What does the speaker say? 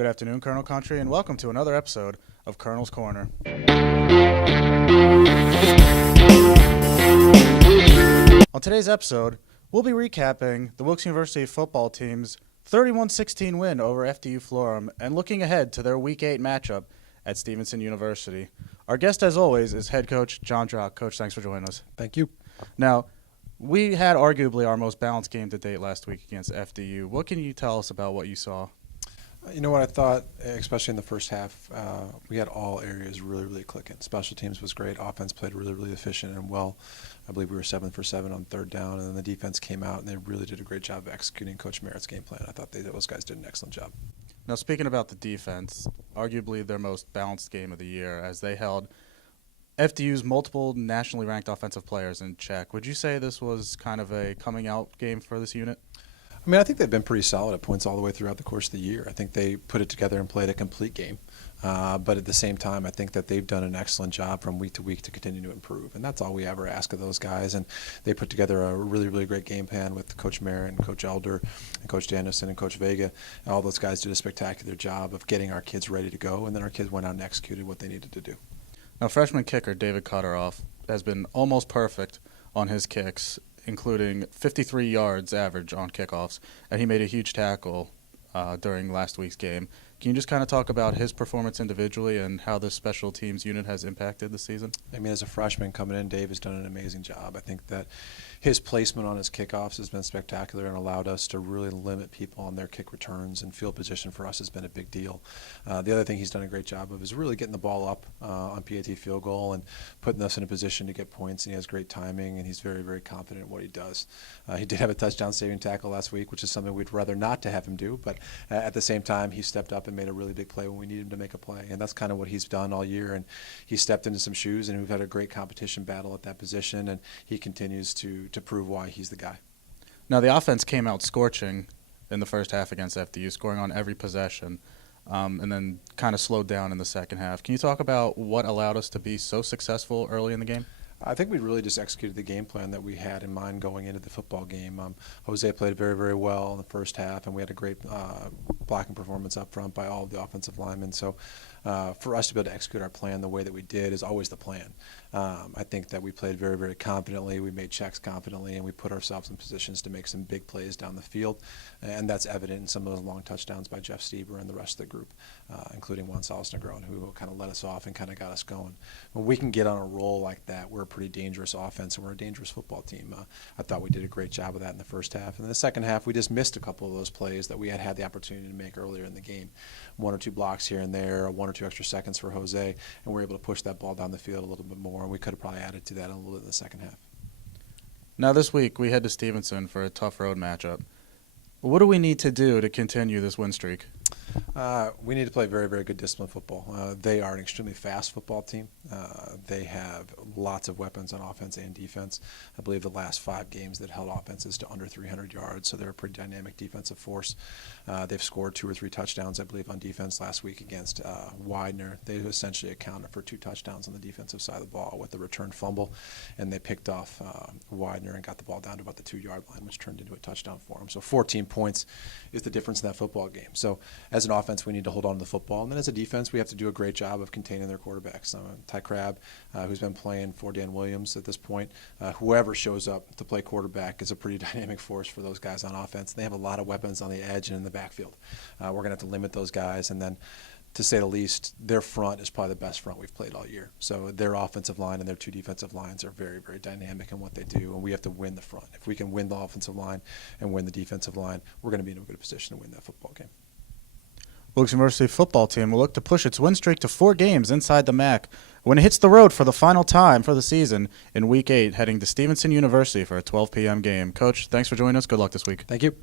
Good afternoon, Colonel Country, and welcome to another episode of Colonel's Corner. On today's episode, we'll be recapping the Wilkes University football team's 31-16 win over FDU-Florham and looking ahead to their Week 8 matchup at Stevenson University. Our guest, as always, is head coach Jon Drach. Coach, thanks for joining us. Thank you. Now, we had arguably our most balanced game to date last week against FDU. What can you tell us about what you saw? You know what I thought, especially in the first half, we had all areas really clicking. Special teams was great. Offense played really efficient and well. I believe we were 7 for 7 on third down, and then the defense came out, and they really did a great job of executing Coach Merritt's game plan. I thought those guys did an excellent job. Now, speaking about the defense, arguably their most balanced game of the year, as they held FDU's multiple nationally ranked offensive players in check. Would you say this was kind of a coming-out game for this unit? I mean, I think they've been pretty solid at points all the way throughout the course of the year. I think they put it together and played a complete game. But at the same time, I think that they've done an excellent job from week to week to continue to improve. And that's all we ever ask of those guys. And they put together a really great game plan with Coach Merritt and Coach Elder and Coach Danielson and Coach Vega. And all those guys did a spectacular job of getting our kids ready to go. And then our kids went out and executed what they needed to do. Now, freshman kicker David Cutteroff has been almost perfect on his kicks, including 53 yards average on kickoffs, and he made a huge tackle during last week's game. Can you just kind of talk about his performance individually and how this special teams unit has impacted the season? I mean, as a freshman coming in, Dave has done an amazing job. I think that his placement on his kickoffs has been spectacular and allowed us to really limit people on their kick returns, and field position for us has been a big deal. The other thing he's done a great job of is really getting the ball up on PAT field goal and putting us in a position to get points, and he has great timing, and he's very confident in what he does. He did have a touchdown saving tackle last week, which is something we'd rather not to have him do, but at the same time, he stepped up and made a really big play when we needed him to make a play, and that's kind of what he's done all year. And he stepped into some shoes, and we've had a great competition battle at that position, and he continues to prove why he's the guy. Now, the offense came out scorching in the first half against FDU, scoring on every possession, and then kind of slowed down in the second half. Can you talk about what allowed us to be so successful early in the game? I think we really just executed the game plan that we had in mind going into the football game. Jose played very well in the first half, and we had a great blocking performance up front by all of the offensive linemen. So for us to be able to execute our plan the way that we did is always the plan. I think that we played very confidently. We made checks confidently, and we put ourselves in positions to make some big plays down the field. And that's evident in some of those long touchdowns by Jeff Stieber and the rest of the group, including Juan Salas-Negron, who kind of led us off and kind of got us going. When we can get on a roll like that, we're a pretty dangerous offense, and we're a dangerous football team. I thought we did a great job of that in the first half. And in the second half, we just missed a couple of those plays that we had the opportunity to make earlier in the game. 1 or 2 blocks here and there, 1 or 2 extra seconds for Jose, and we were able to push that ball down the field a little bit more, and we could have probably added to that a little bit in the second half. Now, this week, we head to Stevenson for a tough road matchup. What do we need to do to continue this win streak? We need to play very good disciplined football. They are an extremely fast football team. They have lots of weapons on offense and defense. I believe the last 5 games that held offenses to under 300 yards, so they're a pretty dynamic defensive force. They've scored 2 or 3 touchdowns, I believe, on defense last week against Widener. They essentially accounted for 2 touchdowns on the defensive side of the ball with the return fumble, and they picked off Widener and got the ball down to about the 2-yard line, which turned into a touchdown for them. So 14 points is the difference in that football game. So as an offense, we need to hold on to the football. And then as a defense, we have to do a great job of containing their quarterbacks. Ty Crabb, who's been playing for Dan Williams at this point, whoever shows up to play quarterback is a pretty dynamic force for those guys on offense. They have a lot of weapons on the edge and in the backfield. We're going to have to limit those guys. And then, to say the least, their front is probably the best front we've played all year. So their offensive line and their 2 defensive lines are very dynamic in what they do, and we have to win the front. If we can win the offensive line and win the defensive line, we're going to be in a good position to win that football game. Wilkes University football team will look to push its win streak to 4 games inside the MAC when it hits the road for the final time for the season in Week 8, heading to Stevenson University for a 12 p.m. game. Coach, thanks for joining us. Good luck this week. Thank you.